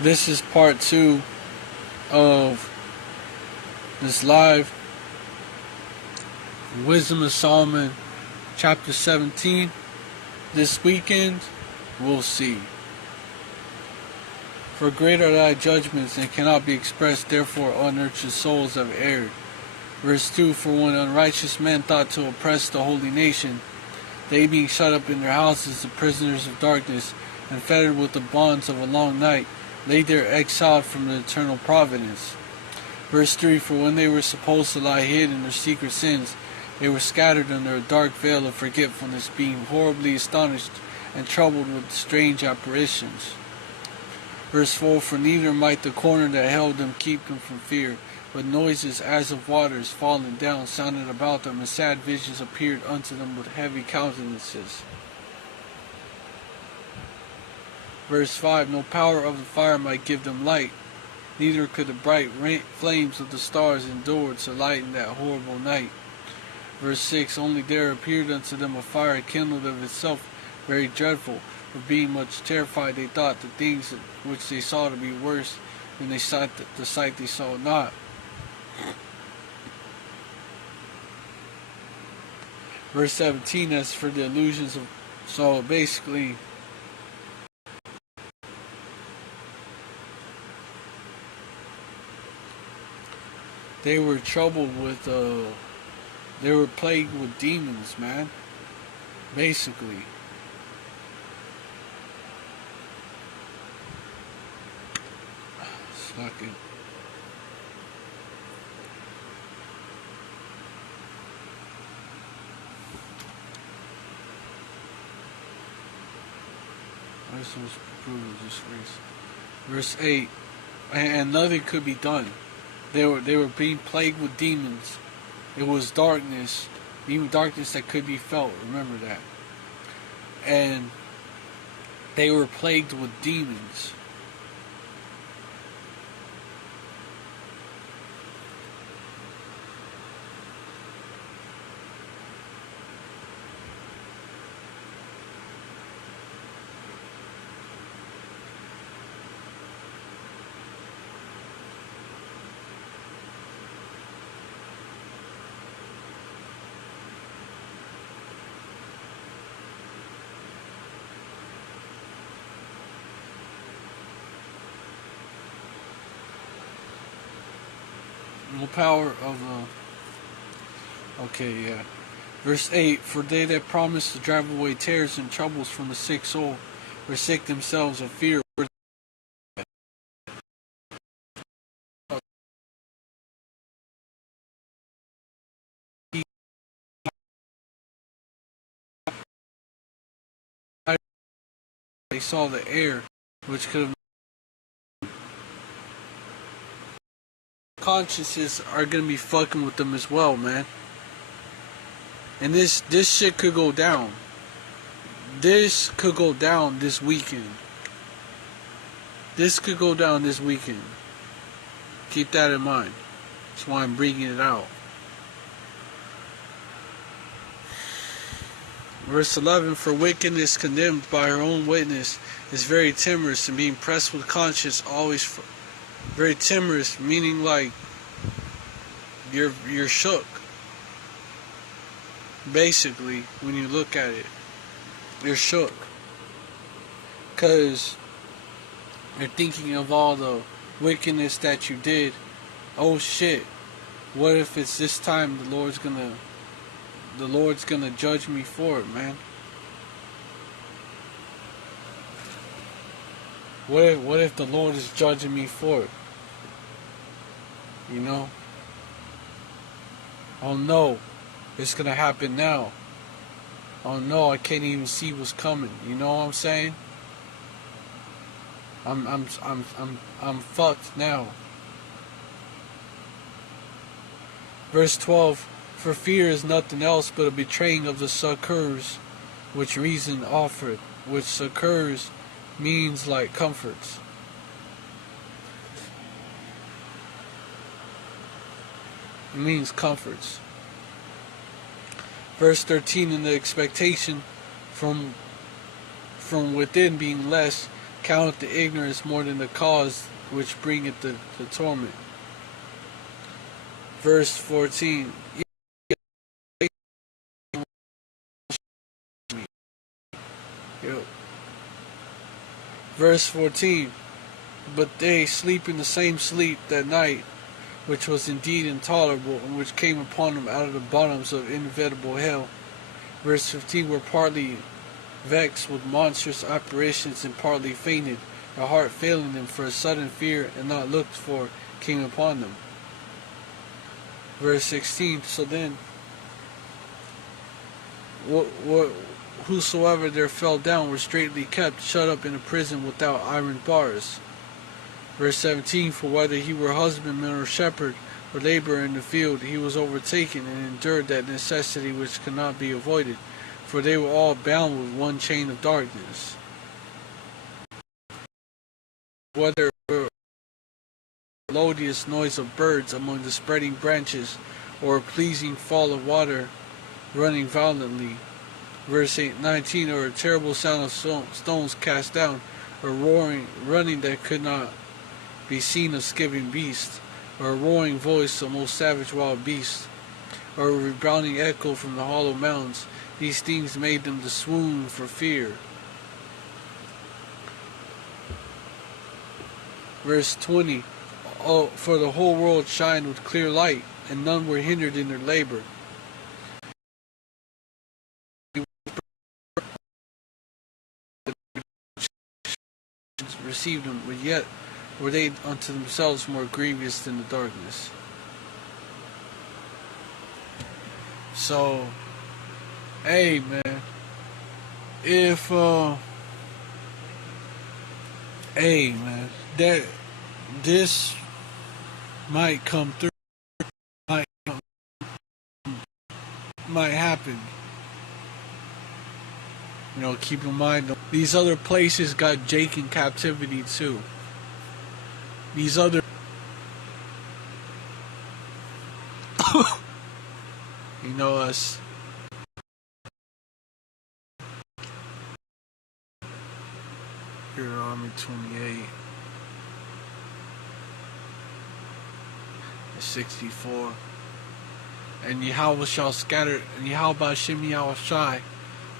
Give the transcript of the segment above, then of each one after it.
This is part 2 of this live Wisdom of Solomon chapter 17. This weekend, we'll see. For great are thy judgments, and cannot be expressed, therefore unnurtured souls have erred. Verse 2, for when unrighteous men thought to oppress the holy nation, they being shut up in their houses, the prisoners of darkness, and fettered with the bonds of a long night, lay there exiled from the eternal providence. Verse 3, for when they were supposed to lie hid in their secret sins, they were scattered under a dark veil of forgetfulness, being horribly astonished and troubled with strange apparitions. Verse 4, for neither might the corner that held them keep them from fear, but noises as of waters falling down sounded about them, and sad visions appeared unto them with heavy countenances. Verse 5, no power of the fire might give them light, neither could the bright flames of the stars endure to lighten that horrible night. Verse 6, only there appeared unto them a fire kindled of itself, very dreadful. For being much terrified, they thought the things which they saw to be worse than the sight they saw not. Verse 17, as for the illusions of, so basically, they were troubled with, they were plagued with demons, man. Basically. Suck it. This was brutal, this race. Verse 8, and nothing could be done. They were being plagued with demons. It was darkness, even darkness that could be felt. Remember that. And they were plagued with demons. No power of okay, yeah. Verse 8, for they that promise to drive away terrors and troubles from a sick soul were sick themselves of fear. They saw the air, which could have consciences are gonna be fucking with them as well, man. And this shit could go down. This could go down this weekend. This could go down this weekend. Keep that in mind. That's why I'm bringing it out. Verse 11, for wickedness condemned by her own witness is very timorous, and being pressed with conscience always very timorous, meaning like you're shook. Basically, when you look at it, you're shook. Because you're thinking of all the wickedness that you did. Oh shit, what if it's this time the Lord's gonna judge me for it, man? What if the Lord is judging me for it? You know? Oh no, it's gonna happen now. Oh no, I can't even see what's coming. You know what I'm saying? I'm fucked now. Verse 12, for fear is nothing else but a betraying of the succors which reason offered, which succors means like comforts. It means comforts. Verse 13, in the expectation from within being less, counteth the ignorance more than the cause which bringeth the torment. Verse 14. Yo. Verse 14. But they sleep in the same sleep that night, which was indeed intolerable, and which came upon them out of the bottoms of inevitable hell. Verse 15. Were partly vexed with monstrous apparitions, and partly fainted, their heart failing them, for a sudden fear and not looked for came upon them. Verse 16. So then, whosoever there fell down were straitly kept, shut up in a prison without iron bars. Verse 17. For whether he were husbandman or shepherd or laborer in the field, he was overtaken and endured that necessity which cannot be avoided, for they were all bound with one chain of darkness. Whether a melodious noise of birds among the spreading branches, or a pleasing fall of water running violently. Verse 19. Or a terrible sound of stones cast down, or roaring, running that could not be seen of skipping beasts, or a roaring voice of most savage wild beasts, or a rebounding echo from the hollow mountains. These things made them to swoon for fear. Verse 20. Oh, for the whole world shined with clear light, and none were hindered in their labor. Received them, but yet were they unto themselves more grievous than the darkness. So, hey man, if hey man, that this might come through, might happen. You know, keep in mind, these other places got Jake in captivity too. These other you know us. Deuteronomy 28 and 64. And Yahweh shall scatter, and Yahweh Shem Yahushai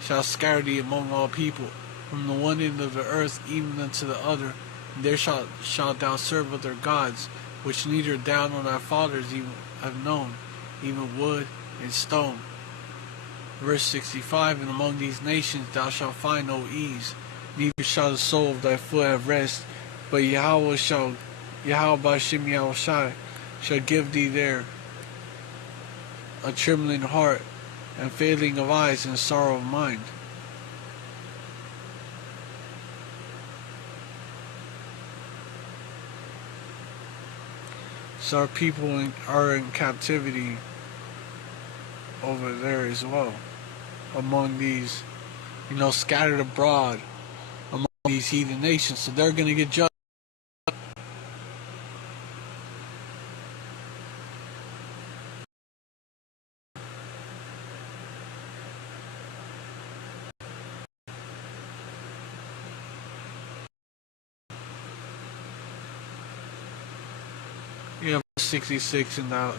shall scatter thee among all people, from the one end of the earth even unto the other. And there shalt thou serve other gods, which neither thou nor thy fathers even have known, even wood and stone. Verse 65. And among these nations thou shalt find no ease, neither shall the sole of thy foot have rest, but Yahweh Shem Yahushai shall give thee there a trembling heart, and failing of eyes, and sorrow of mind. So our people are in captivity over there as well, among these, you know, scattered abroad among these heathen nations. So they're going to get judged. Yeah, 66. And thou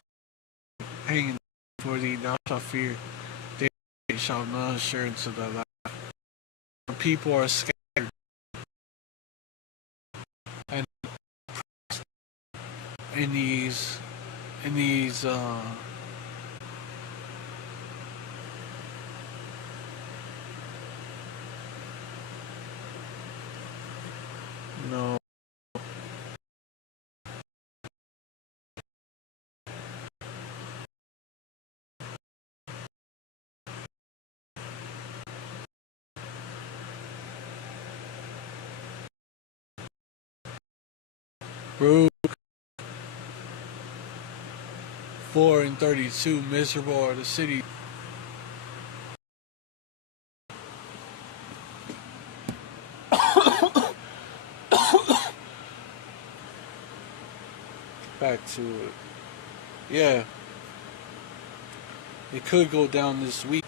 hanging for thee, thou shalt fear, they shall have no assurance of thy life. The people are scattered, and in these you know, Baruch 4 and 32, miserable are the city. Back to it. Yeah. It could go down this week.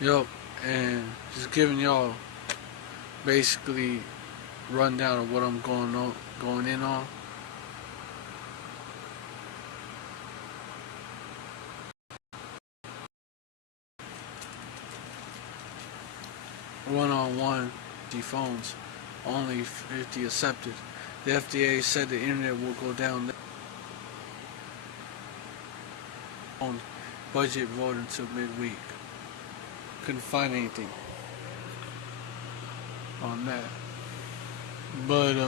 Yup, and just giving y'all basically rundown of what I'm going in on. One-on-one phones, only 50 accepted. The FDA said the internet will go down. Budget vote until midweek. Couldn't find anything on that, but